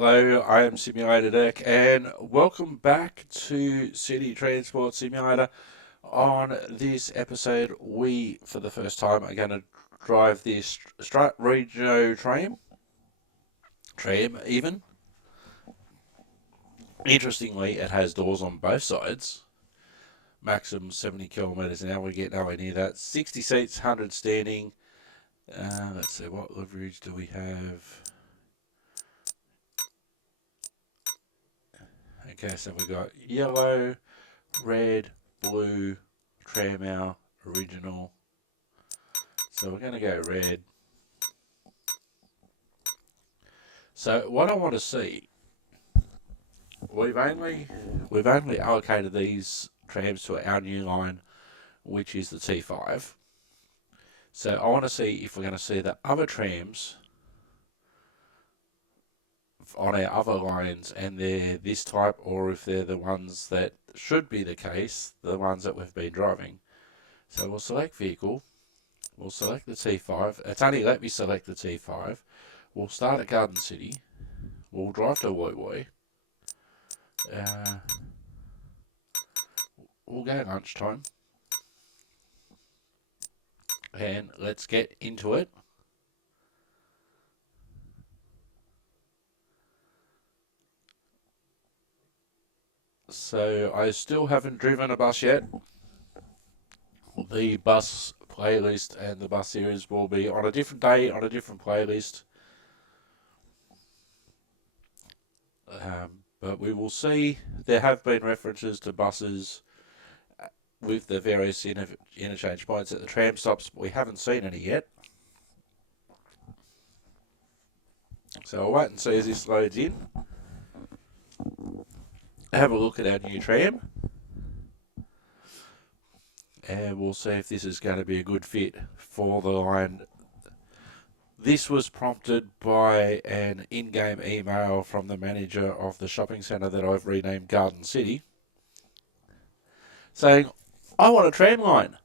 Hello, I am Simulator Deck, and welcome back to City Transport Simulator. On this episode, we, for the first time, are going to drive this Regio Tram even. Interestingly, it has doors on both sides. Maximum 70 kilometres an hour. We get nowhere near that. 60 seats, 100 standing. Let's see, what leverage do we have? Okay, so we've got yellow, red, blue, Tramau, original. So we're going to go red. So what I want to see, we've only allocated these trams to our new line, which is the T5. So I want to see if we're going to see the other trams on our other lines, and they're this type, or if they're the ones that should be the case, the ones that we've been driving. So we'll select vehicle, we'll select the T5. It's only let me select the T5. We'll start at Garden City, we'll drive to Woi Woi. We'll go lunchtime, and let's get into it. So I still haven't driven a bus yet. The bus playlist and the bus series will be on a different day, on a different playlist. But we will see. There have been references to buses with the various interchange points at the tram stops, but we haven't seen any yet. So I'll wait and see as this loads in. Have a look at our new tram, and we'll see if this is going to be a good fit for the line. This was prompted by an in-game email from the manager of the shopping centre that I've renamed Garden City, saying, I want a tram line.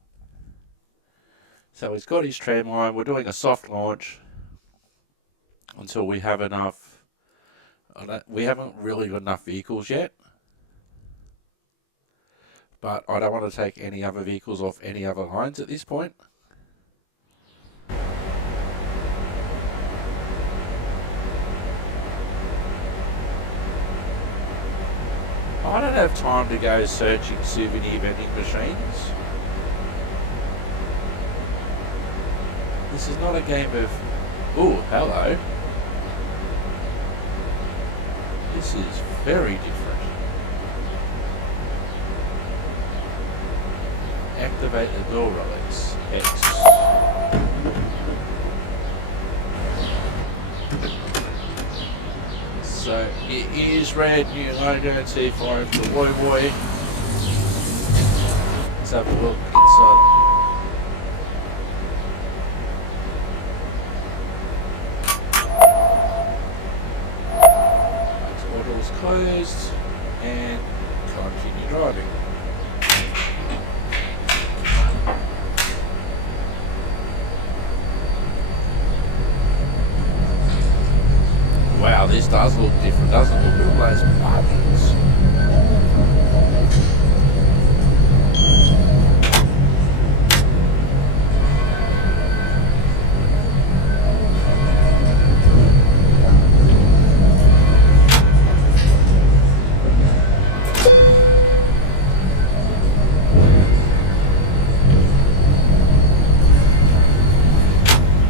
So he's got his tram line. We're doing a soft launch until we have enough. We haven't really got enough vehicles yet. But I don't want to take any other vehicles off any other lines at this point. I don't have time to go searching souvenir vending machines. This is not a game of, ooh, hello. This is very different. Activate the door release. X. So it is red, new logo, T5 to Woi Woi. Let's have a look inside. Maxwell doors closed, and continue driving. Wow, this does look different, doesn't it? Look at all those buttons.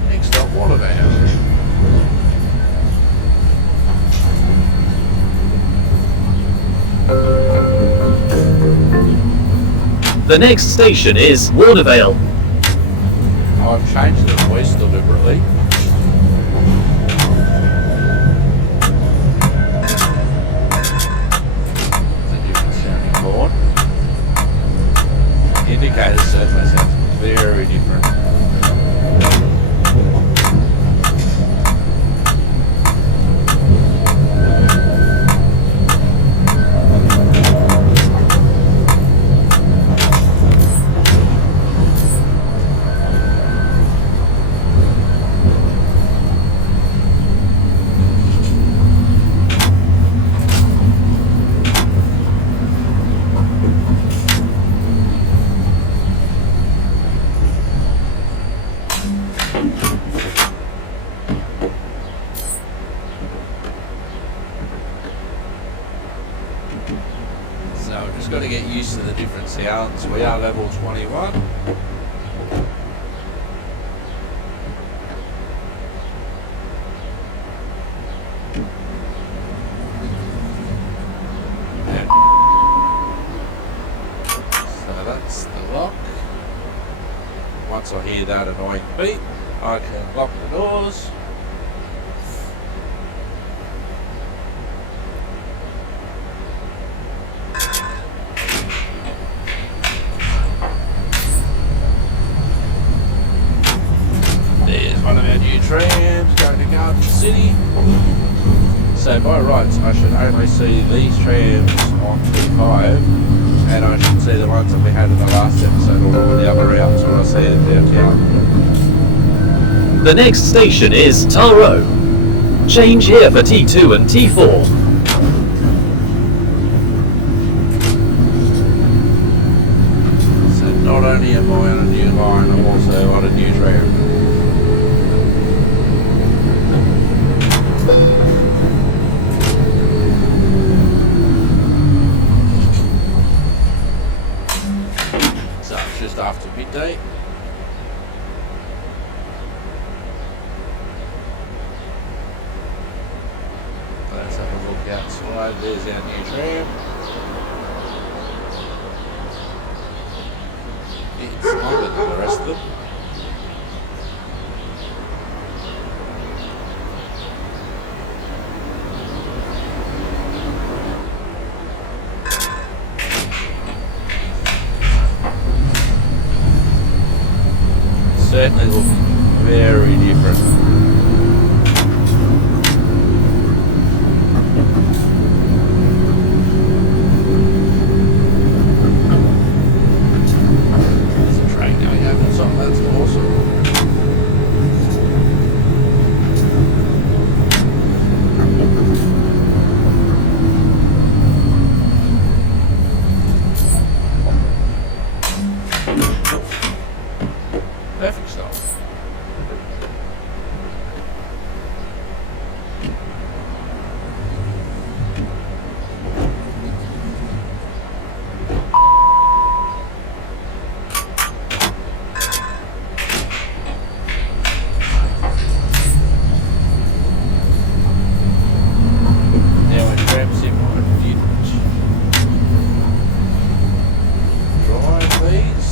Next up, what about? The next station is Watervale. I've changed the voice deliberately. It's a different sounding horn. Indicator certainly sounds very different. So we've just got to get used to the different sounds. We are level 21. And so that's the lock. Once I hear that annoying beep, I can lock the doors. One of our new trams going to Garden City. So by rights I should only see these trams on T5, and I should see the ones that we had in the last episode all over the other routes when I see them downtown. The next station is Tramau. Change here for T2 and T4. So not only am I on a new line, I'm also on a new tram. So it's just after midday. Let's have a look outside. There's our new tram. It's longer than the rest of them. Certainly look very different. There's a train going over the top, that's awesome. Perfect stuff. Now when TramSim didn't drive these.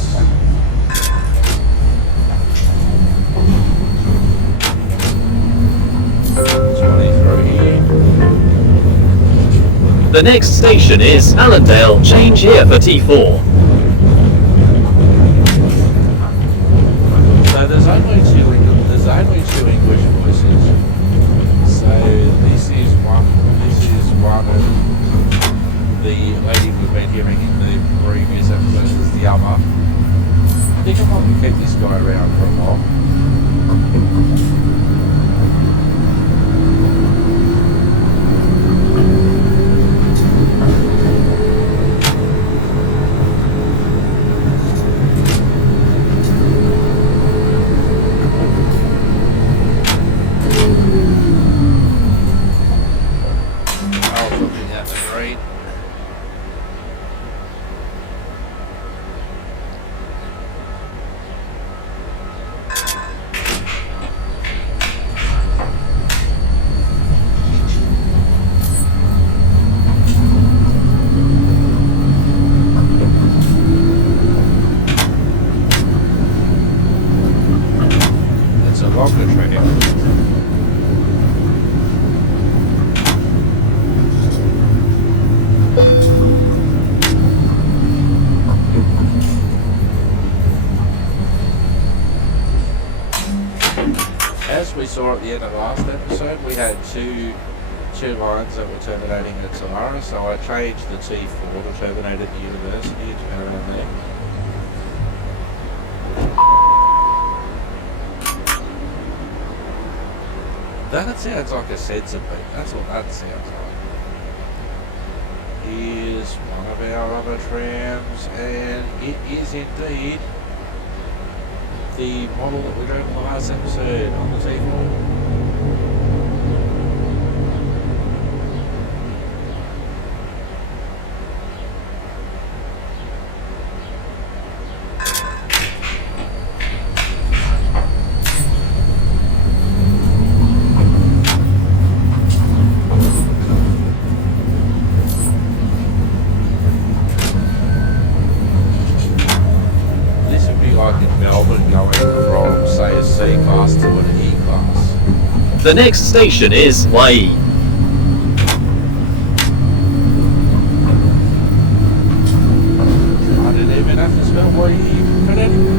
The next station is Allendale. Change here for T4. So there's only two English voices. So this is one of the lady we've been hearing in the previous episodes is the other. I think I might keep this guy around for a while. As we saw at the end of the last episode, we had two lines that were terminating at Solara, so I changed the T4 to terminate at the university to turn around there. That sounds like a sensor beat. That's what that sounds like. Here's one of our other trams, and it is indeed the model that we drove in the last episode on the T4. The next station is YE. I didn't even have to spell YE, but anyway.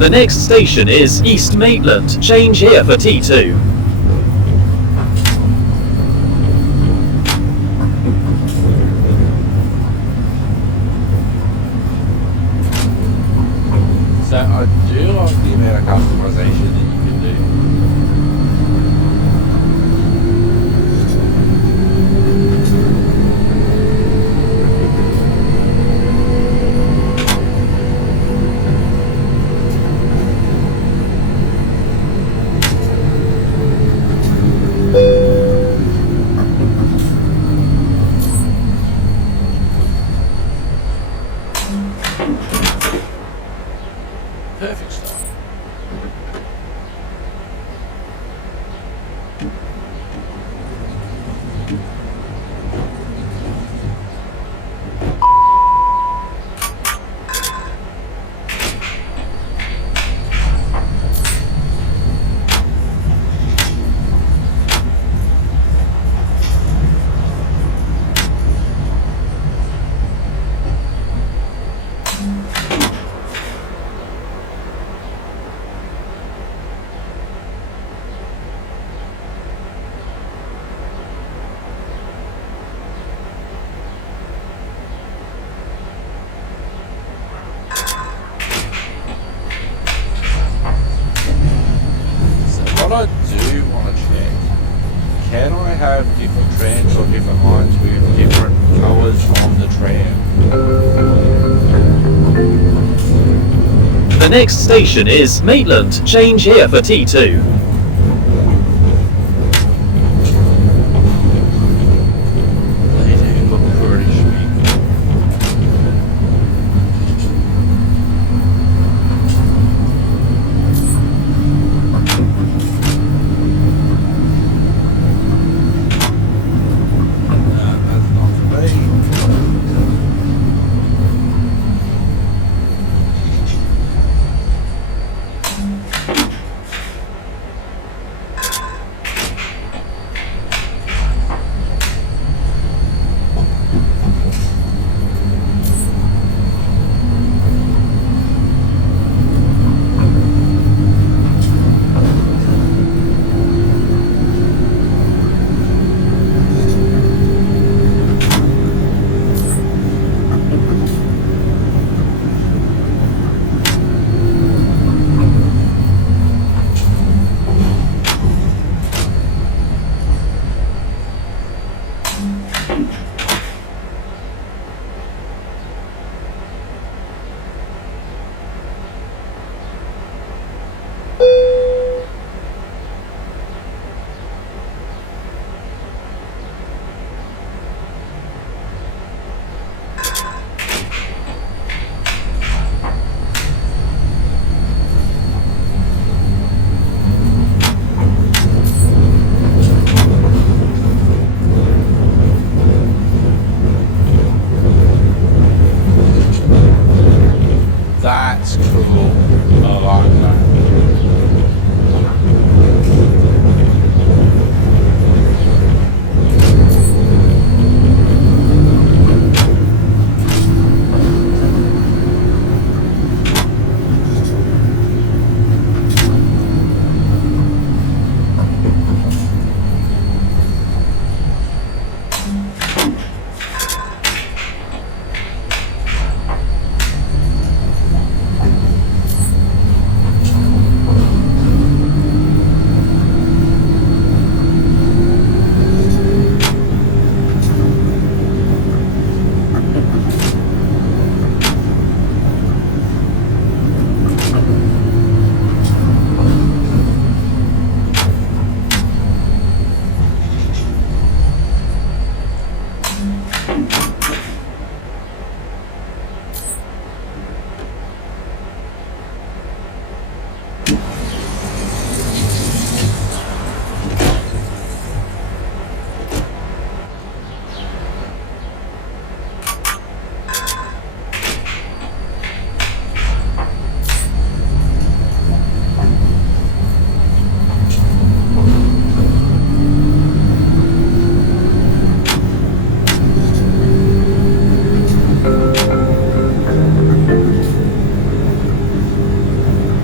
The next station is East Maitland. Change here for T2. So I do like the amount of customization that you can do. Perfect stuff. What I do want to check, can I have different trams or different lines with different colours on the tram? The next station is Maitland. Change here for T2. They do look pretty sweet. That's not for me.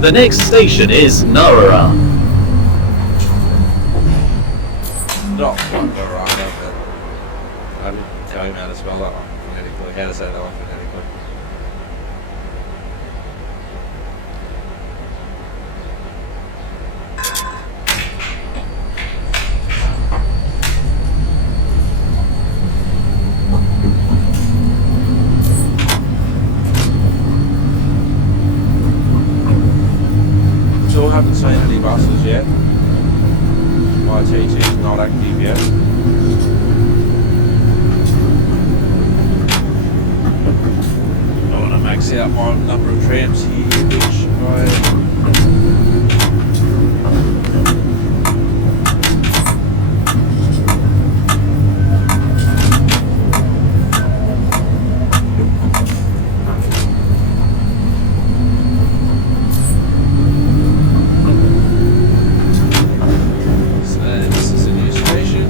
The next station is Narara. Not one Narara, but I didn't tell him how to spell that one phonetically, how to say that one phonetically. Still haven't seen any buses yet. My TT is not active yet. I want to max out my number of trams here, which this is a new station.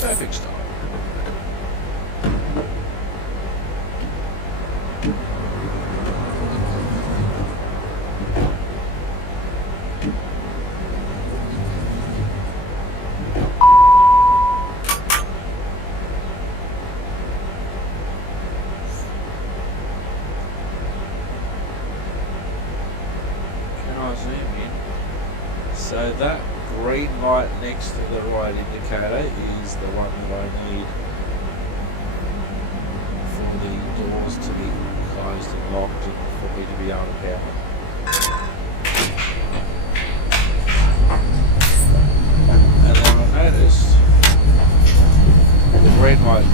Perfect start. Can I zoom in? So that green light next to the right indicator is the one that I need for the doors to be closed and locked and for me to be able to power. And then I noticed the green light,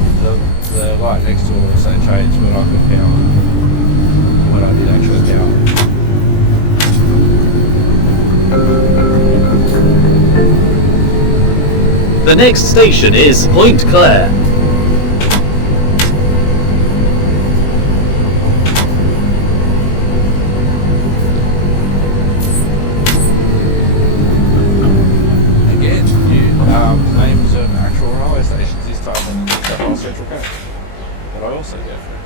the light next to it also changed when I could power, when I did actually power. The next station is Point Claire. Again, new names of actual railway stations this time on the New South Wales Central Coast. But I also go through.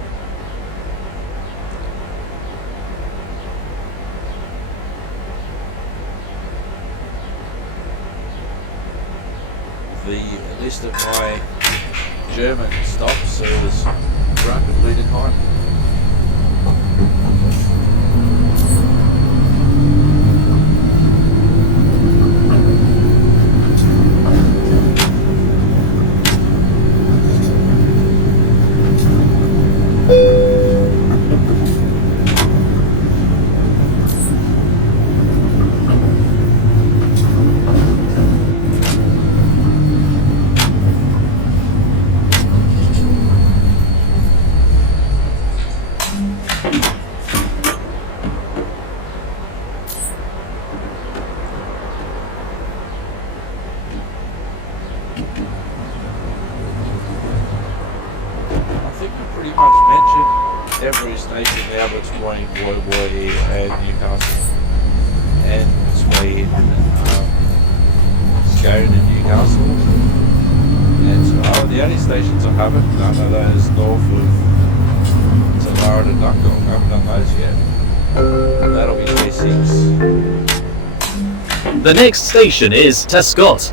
The list of my German stops is rapidly declining. Pretty much mentioned every station now between Woy and Newcastle, and between Scone and Newcastle. And so the only stations I haven't done are those north of Talara to Dundalk. I haven't done those yet. That'll be T6. The next station is Tescott.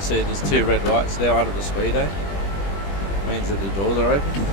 See, there's two red lights now under the speedo. Means that the doors are open.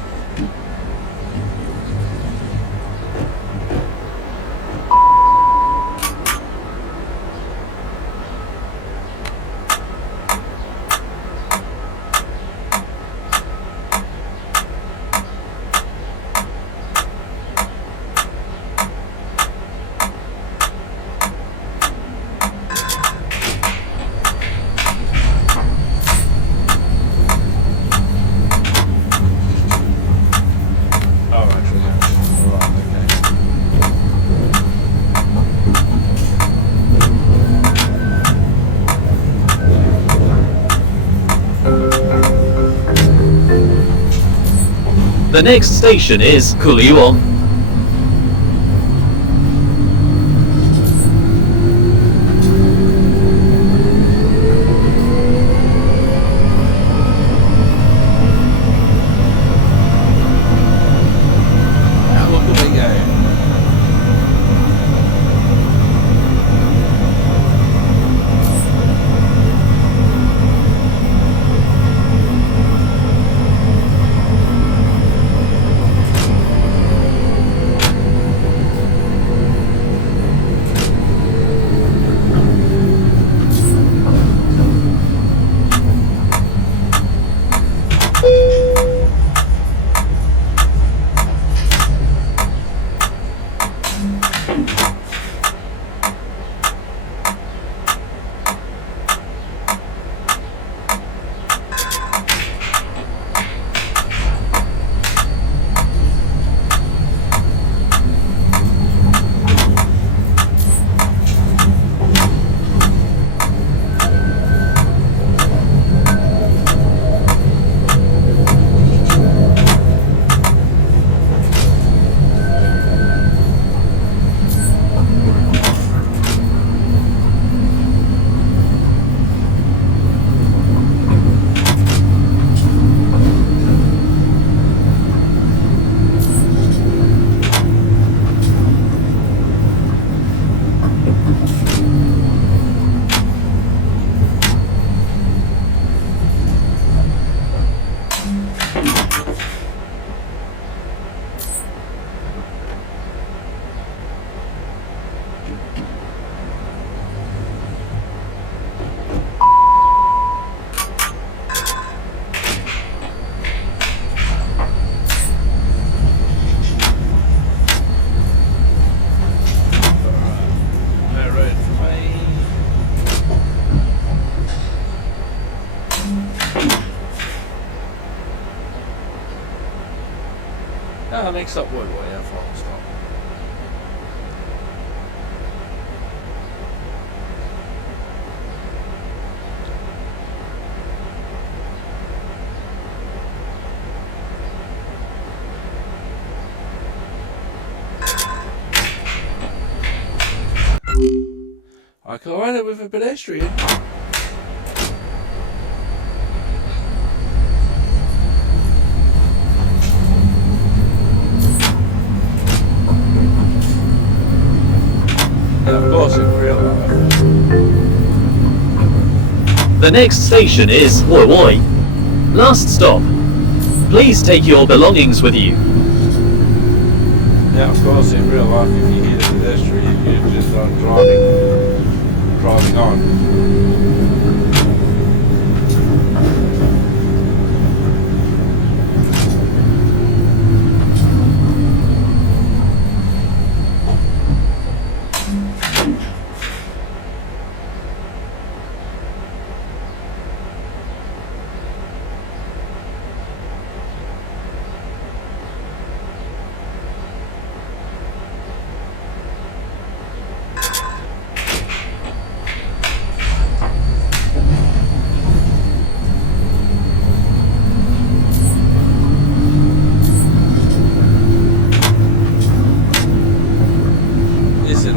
The next station is Kuliwong. Now look at me go. Next up, word way, our final stop. I collided with a pedestrian. Of course, in real life. The next station is Woi Woi. Last stop. Please take your belongings with you. Now, of course, in real life, if you hit a pedestrian, you're just driving on.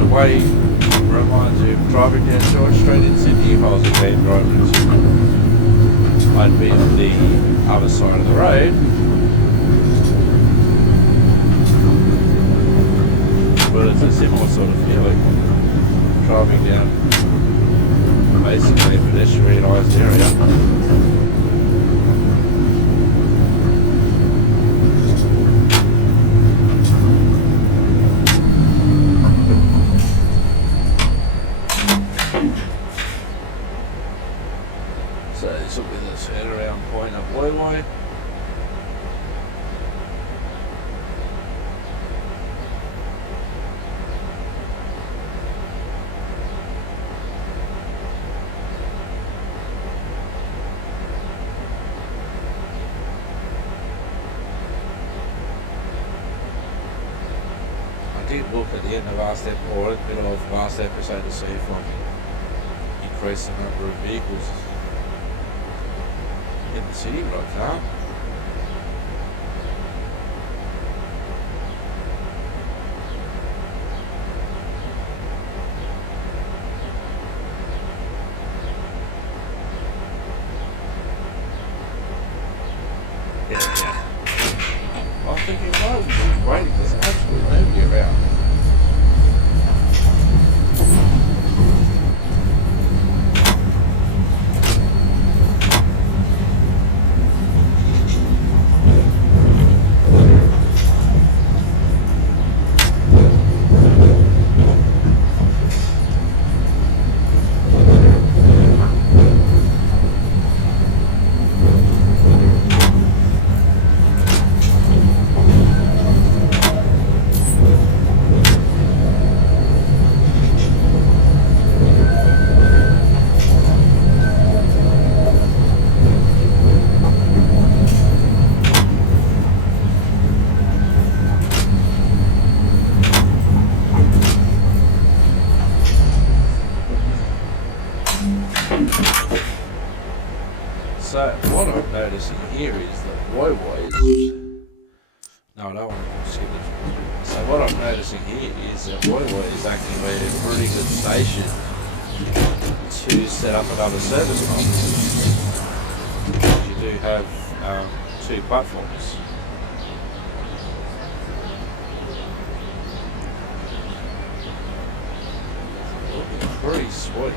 Way reminds you of driving down George Street in Sydney if I was a van driving. I'd be on the other side of the road, but it's a similar sort of feeling driving down basically a pedestrianised area. So this will be the turnaround point of Woi Woi. I did look at the end of last episode, or the middle of last episode, to see if I could increase the number of vehicles in the city, but I can't. will be waiting. There's absolutely nobody around. So what I'm noticing here is that Woiwoi no, I don't want to skip it. So what I'm noticing here is that Woiwoi is actually a pretty good station to set up another service hub. You do have 2 platforms. Looking pretty sweet.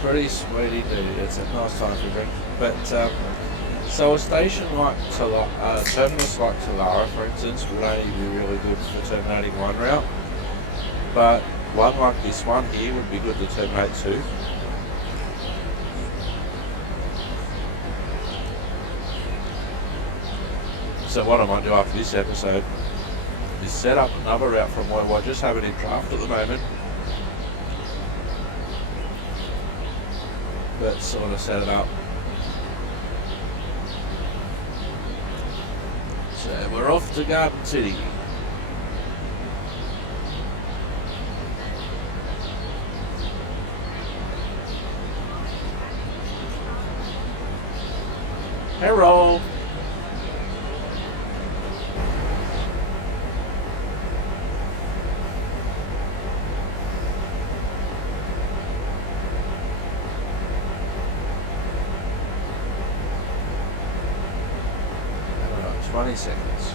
Pretty sweet indeed. It's a nice time for drink. But so a station like a terminus like Talara, for instance, would only be really good for terminating one route. But one like this one here would be good to terminate 2. So what I might do after this episode is set up another route from Woiwoi. I just have it in draft at the moment. But sort of set it up. So we're off to Garden City. Hello. Alright, 20 seconds.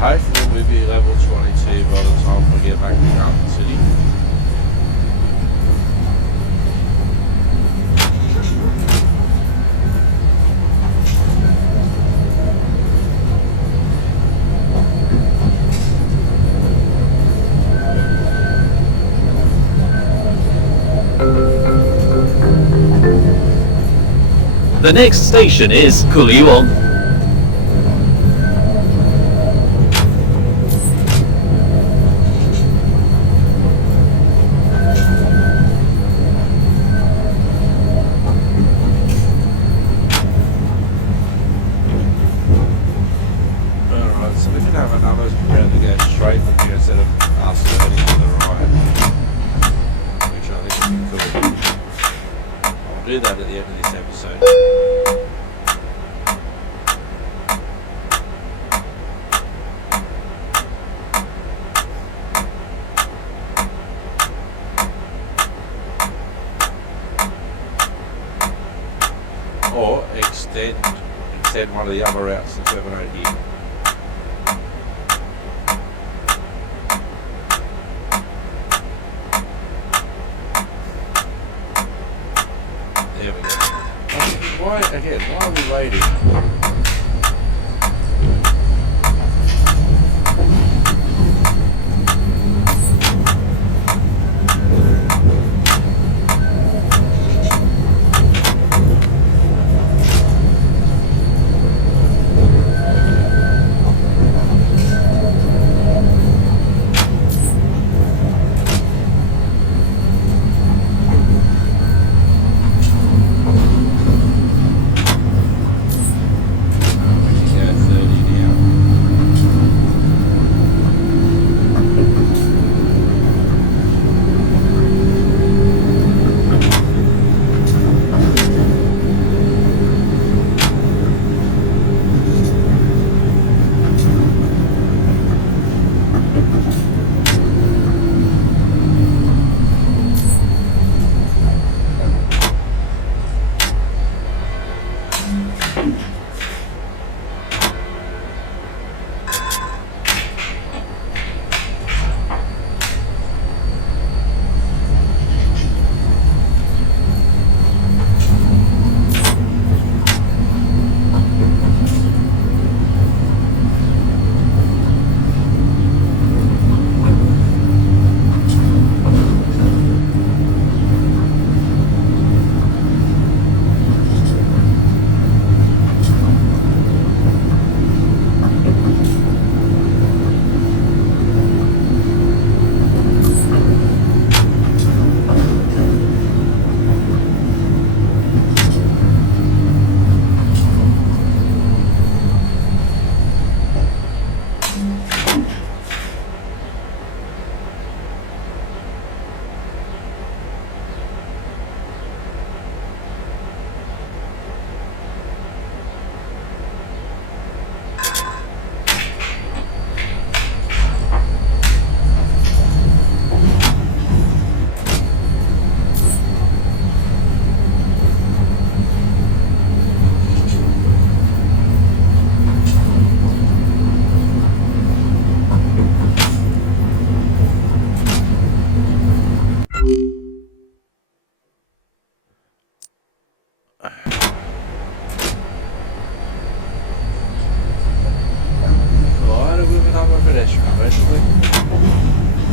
Hopefully we'll be level 22 by the time we get back to Garden City. The next station is Kuliwong. Do that at the end of this episode. Or extend one of the other routes and terminate here. There we go. Why are we waiting?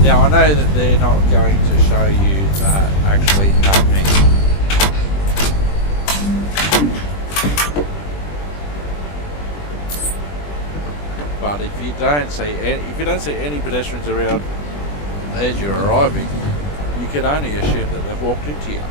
Now I know that they're not going to show you that actually happening. But if you don't see any pedestrians around as you're arriving, you can only assume that they've walked into you.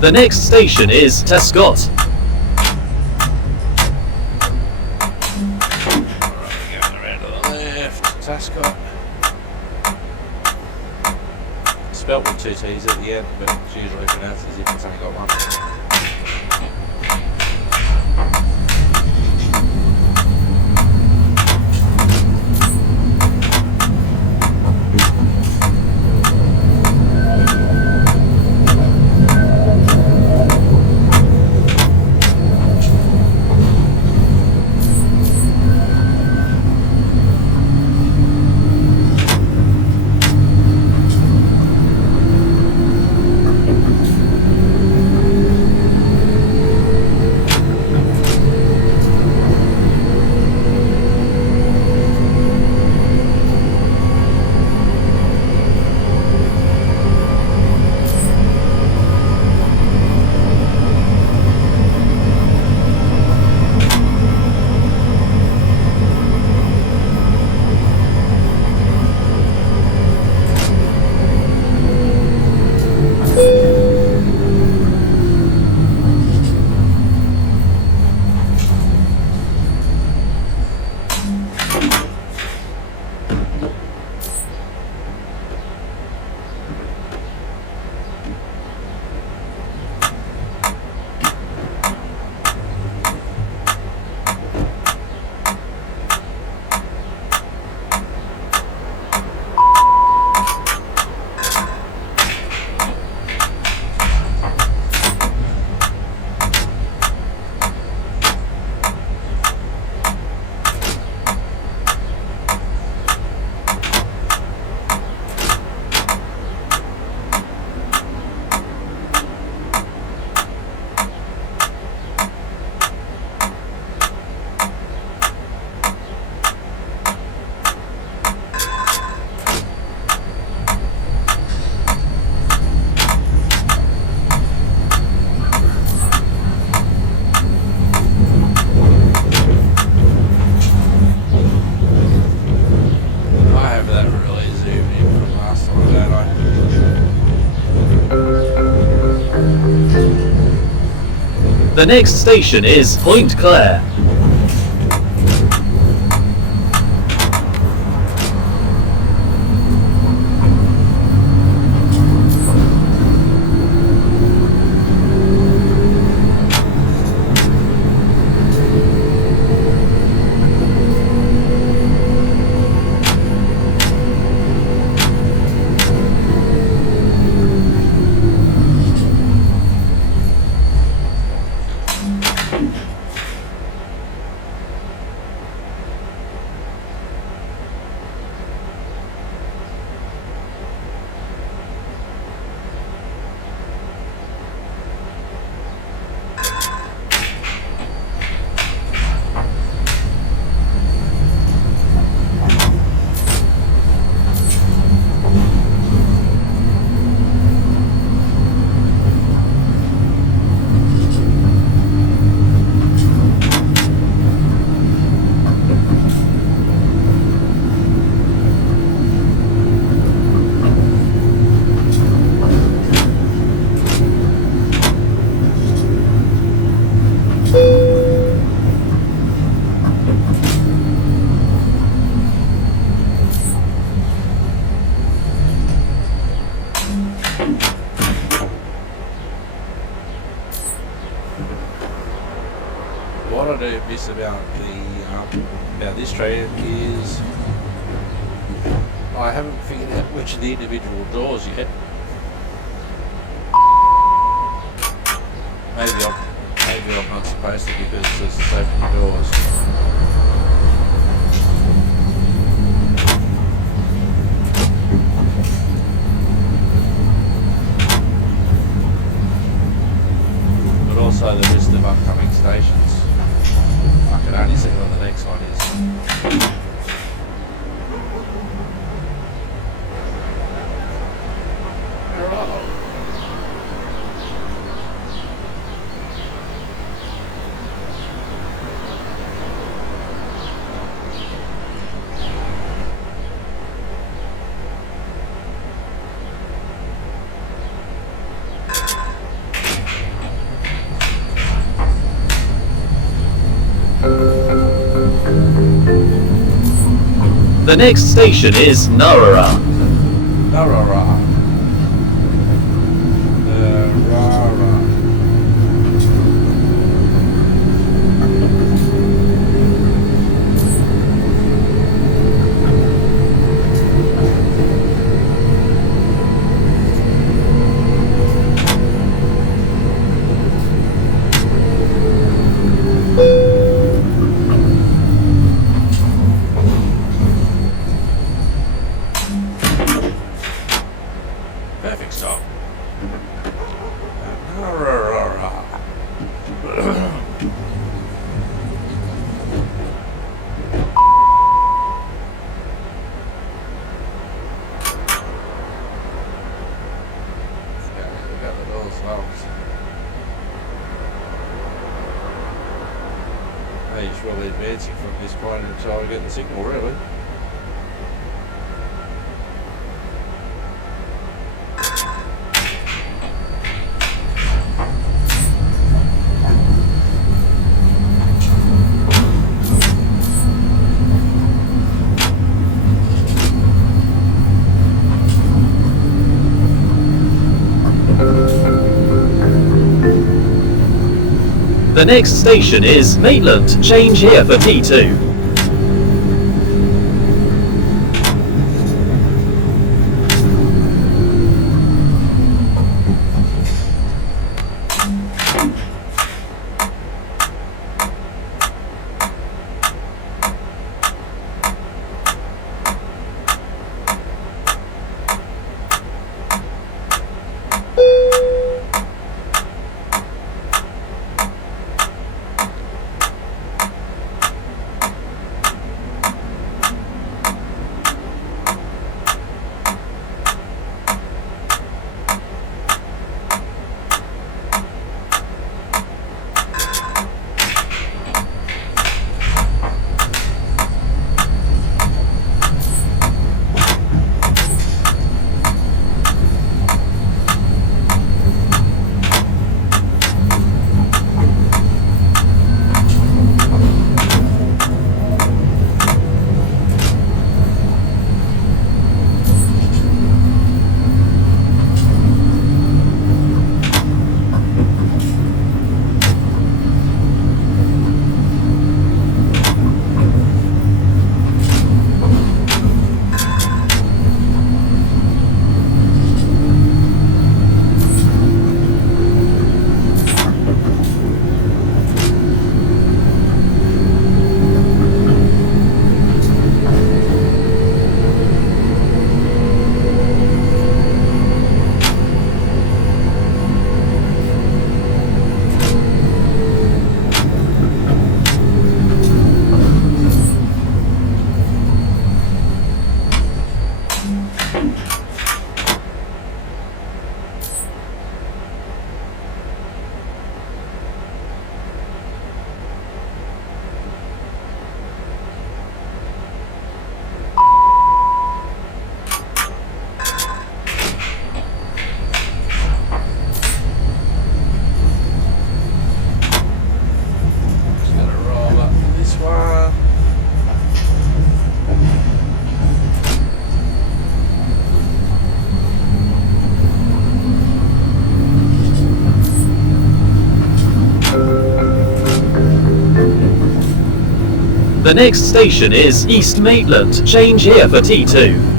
The next station is Tescott. Alright, going around to the left, Tescott. Spelt with 2 T's at the end, but it's usually pronounced as if it's only got one. The next station is Point Claire. What I do miss about this train is I haven't figured out which of the individual doors yet. Maybe I'm not supposed to because there's so many doors. But also the list of upcoming stations. I can only see what the next one is. The next station is Narara. Narara. Perfect stop. He's really advancing from this point until I get the signal, really. The next station is Maitland. Change here for T2. The next station is East Maitland. Change here for T2.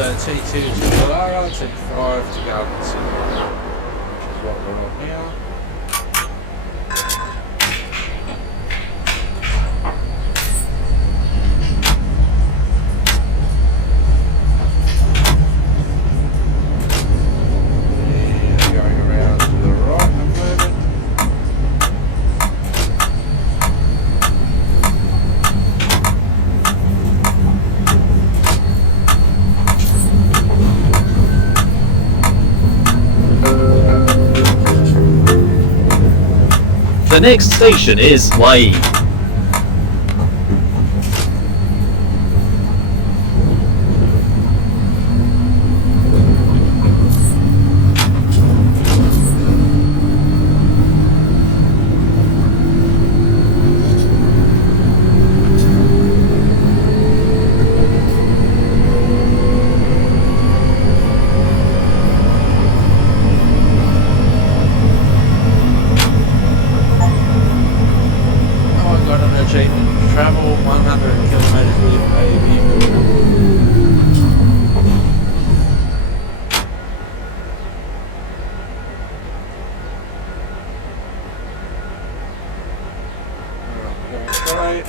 So T2 to Gallara, T5 to Gardenson. That's what we're on now. Going around to the right at the moment. The next station is YE. Travel 100 kilometers with a vehicle. Going straight.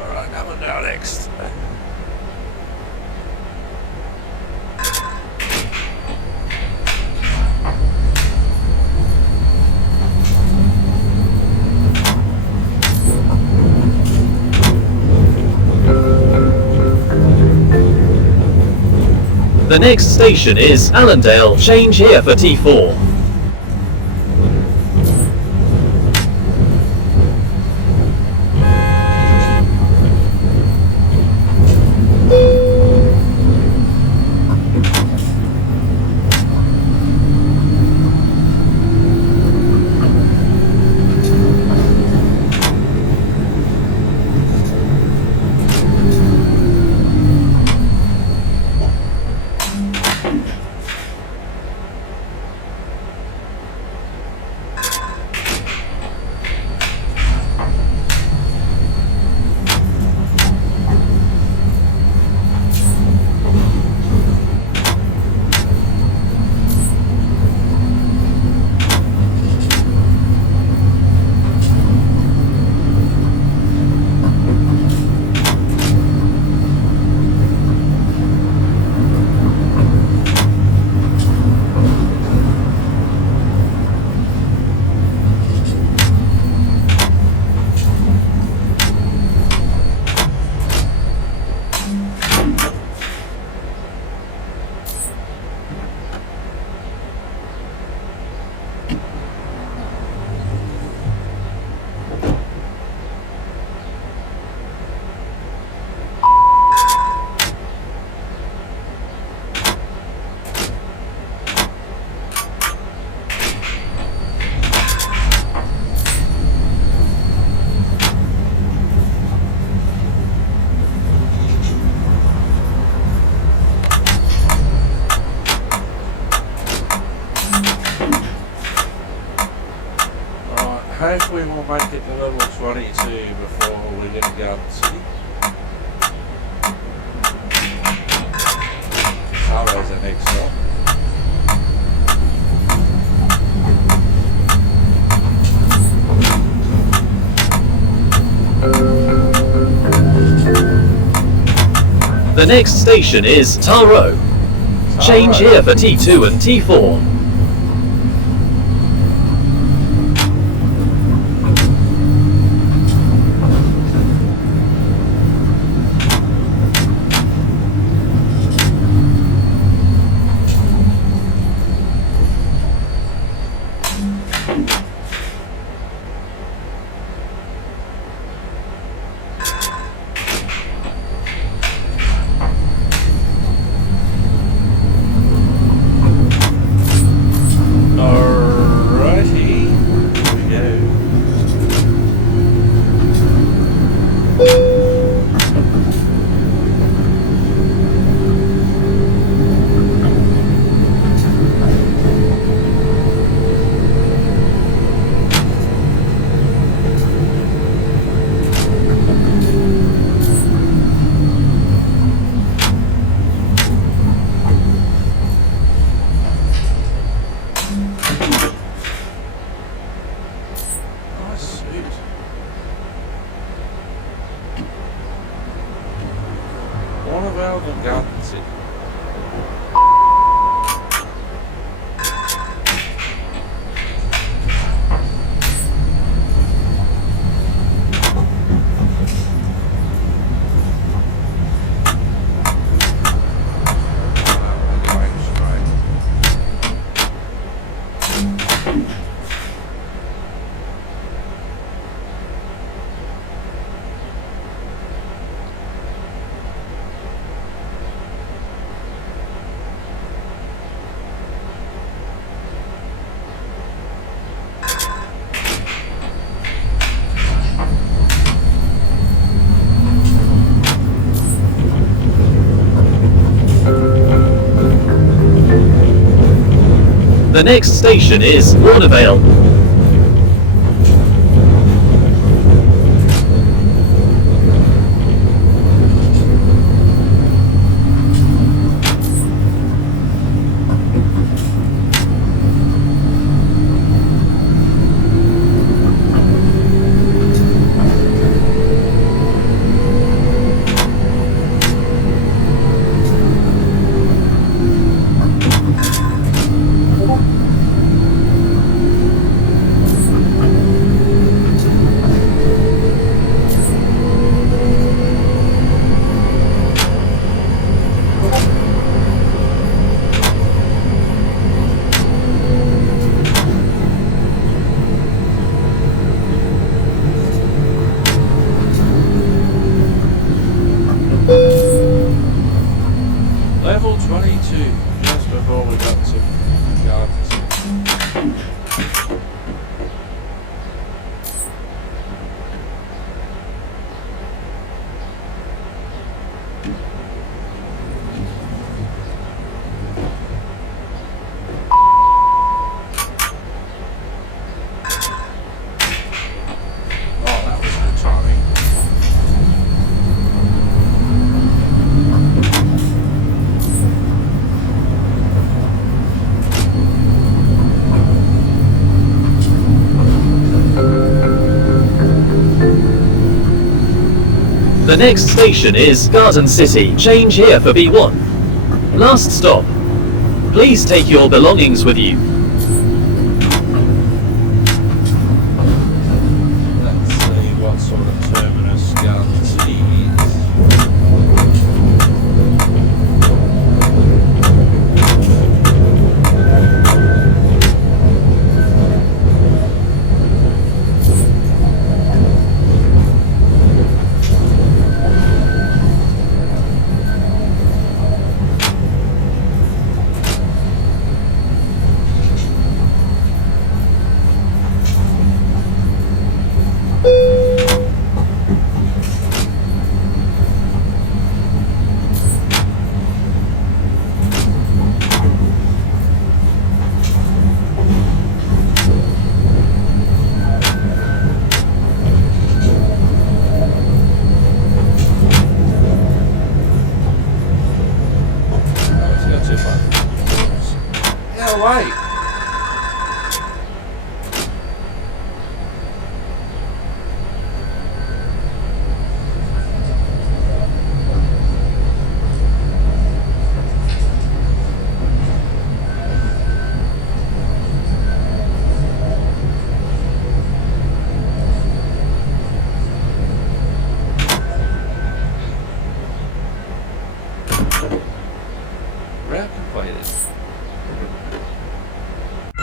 Alright, coming down next. The next station is Allendale. Change here for T4. hopefully we'll make it to level 22 before we get to Garden City. Taro's the next stop. The next station is Taro. Change here for T2 and T4. The next station is Warnervale. Level 22, just before we got to Gardens. Oh, that was good timing. The next station is Garden City. Change here for B1. Last stop. Please take your belongings with you. Let's see what sort of terminus Garden City is.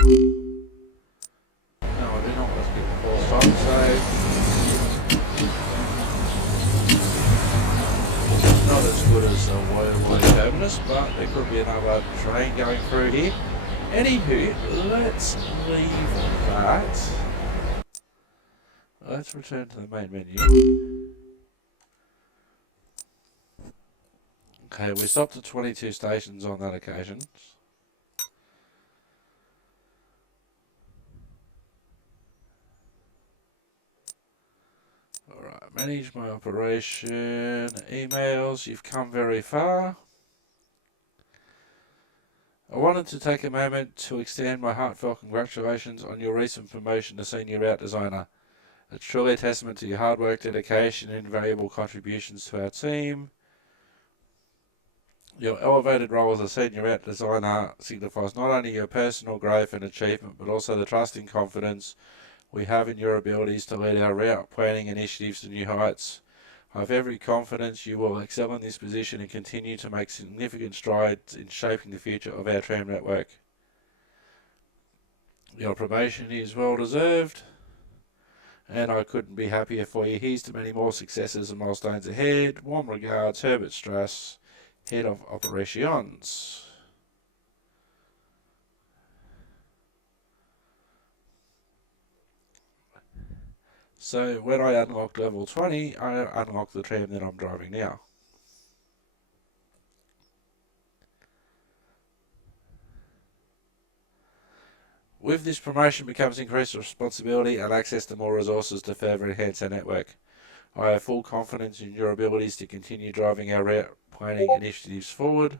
No, I do not want to skip the fourth stop, so not as good as the Woy terminus, but there could be another train going through here. Anywho, let's leave that. Let's return to the main menu. Okay, we stopped at 22 stations on that occasion. Alright, manage my operation, emails, you've come very far. I wanted to take a moment to extend my heartfelt congratulations on your recent promotion to Senior Route Designer. It's truly a testament to your hard work, dedication, and invaluable contributions to our team. Your elevated role as a Senior Route Designer signifies not only your personal growth and achievement, but also the trust and confidence we have in your abilities to lead our route planning initiatives to new heights. I have every confidence you will excel in this position and continue to make significant strides in shaping the future of our tram network. Your promotion is well deserved, and I couldn't be happier for you. Here's to many more successes and milestones ahead. Warm regards, Herbert Strass, Head of Operations. So when I unlock level 20, I unlock the tram that I'm driving now. With this promotion becomes increased responsibility and access to more resources to further enhance our network. I have full confidence in your abilities to continue driving our route planning initiatives forward.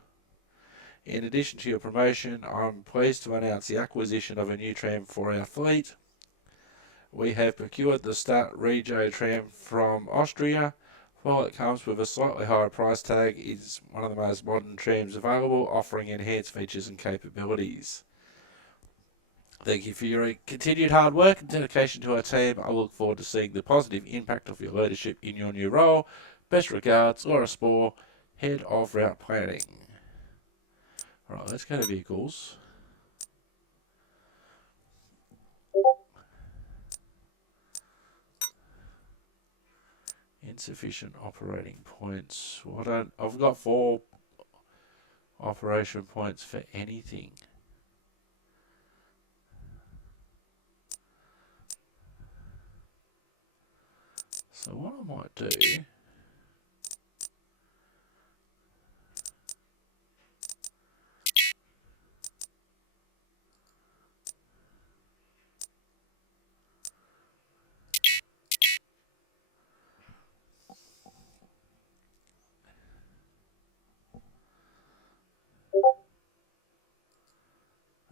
In addition to your promotion, I'm pleased to announce the acquisition of a new tram for our fleet. We have procured the Start Regio tram from Austria. While it comes with a slightly higher price tag, it is one of the most modern trams available, offering enhanced features and capabilities. Thank you for your continued hard work and dedication to our team. I look forward to seeing the positive impact of your leadership in your new role. Best regards, Laura Spohr, Head of Route Planning. Alright, let's go to vehicles. Insufficient operating points. I've got 4 operation points for anything. So what I might do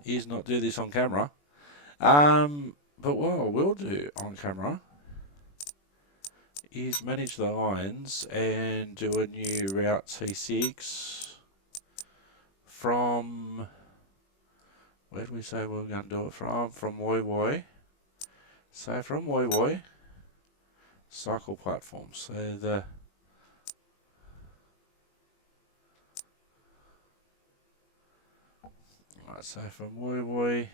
is not do this on camera. But what I will do on camera is manage the lines and do a new Route T6 from, where do we say we're going to do it from? From Woy. So from Woy, cycle platform. So the right, so from Woy,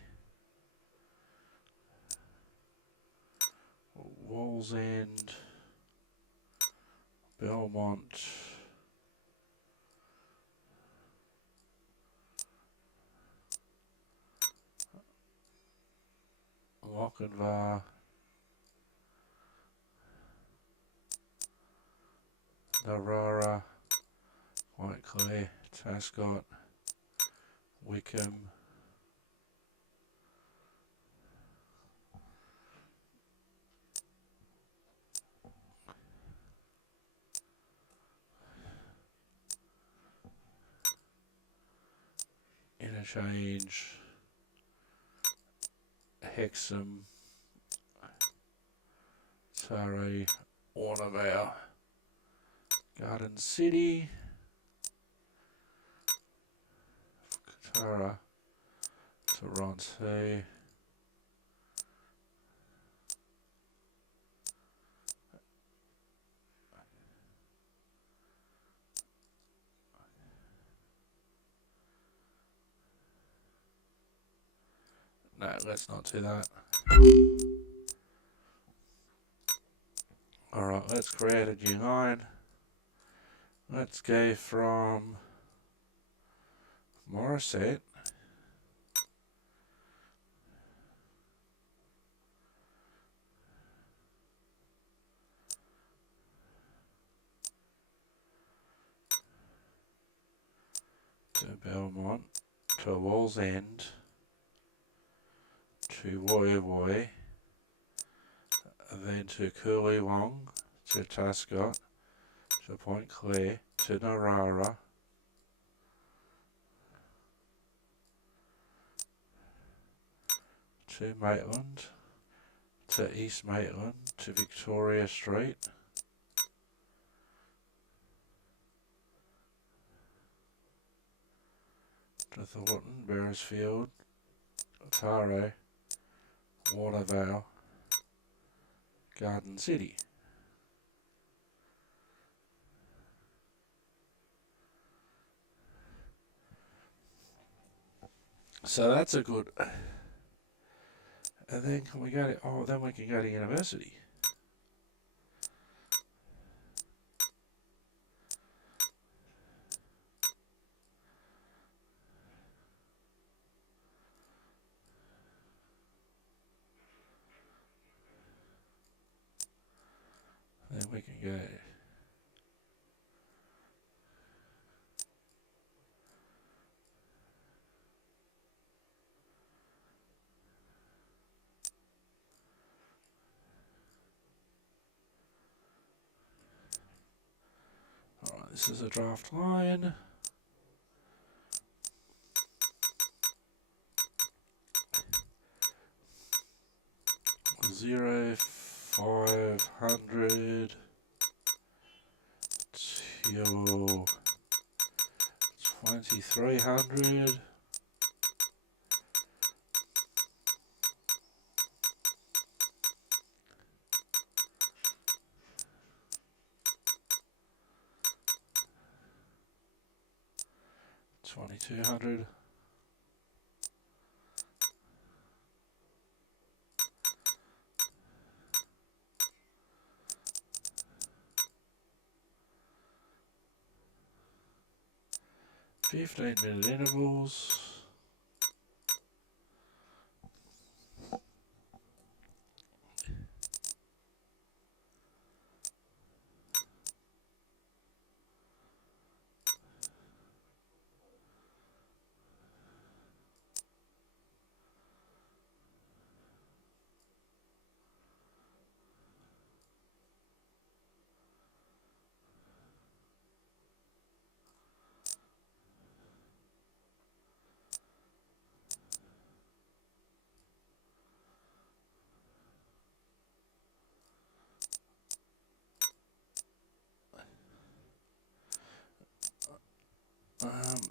Wallsend, Belmont, Lochinvar, Narara, Whiteclare, Tascott, Wickham, Interchange, Hexham, Surrey, Ornevale, Garden City, Katara, Toronto, No, let's not do that. Alright, let's create a new line. Let's go from Morissette to Belmont to Wall's End to Woy Woy, then to Curlywong to Tascott to Point Clare to Narara to Maitland to East Maitland to Victoria Street to Thornton, Beresfield, Taro, Watervale, Garden City. So that's a good. And then can we go to? Oh, then we can go to University. Then we can go. Alright, this is a draft line. Zero 500 till 2300. $2,200. $15-minute intervals.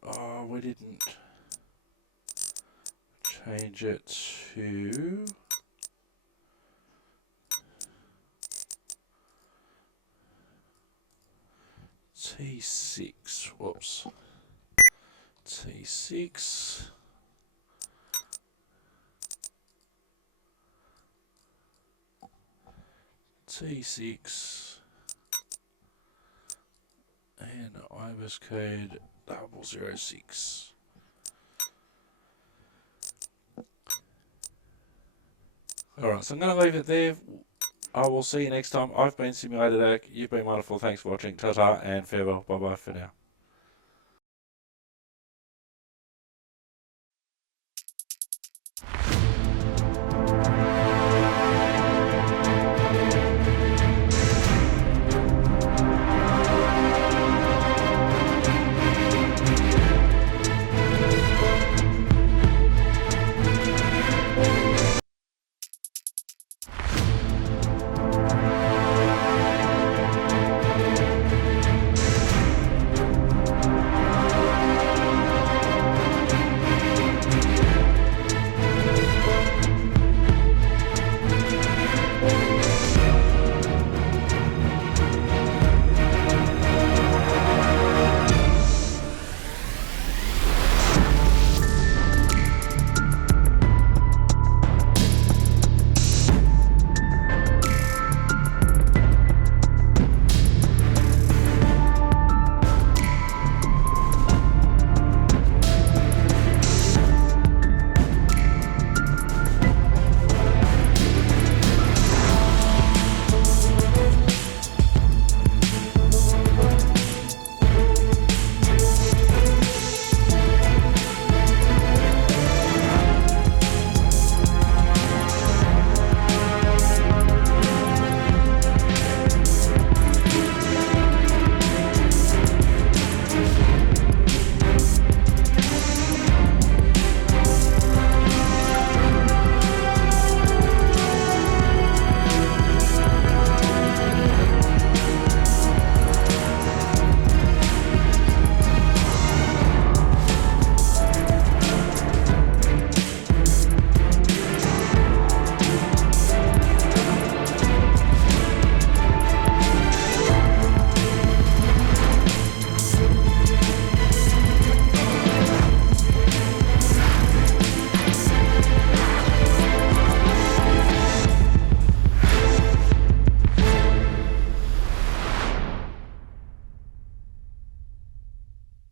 Oh, we didn't change it to T6. Whoops. T6. T6. And IBIS code 006. Alright, so I'm going to leave it there. I will see you next time. I've been Simulated Addict. You've been wonderful. Thanks for watching. Ta-ta and farewell. Bye-bye for now.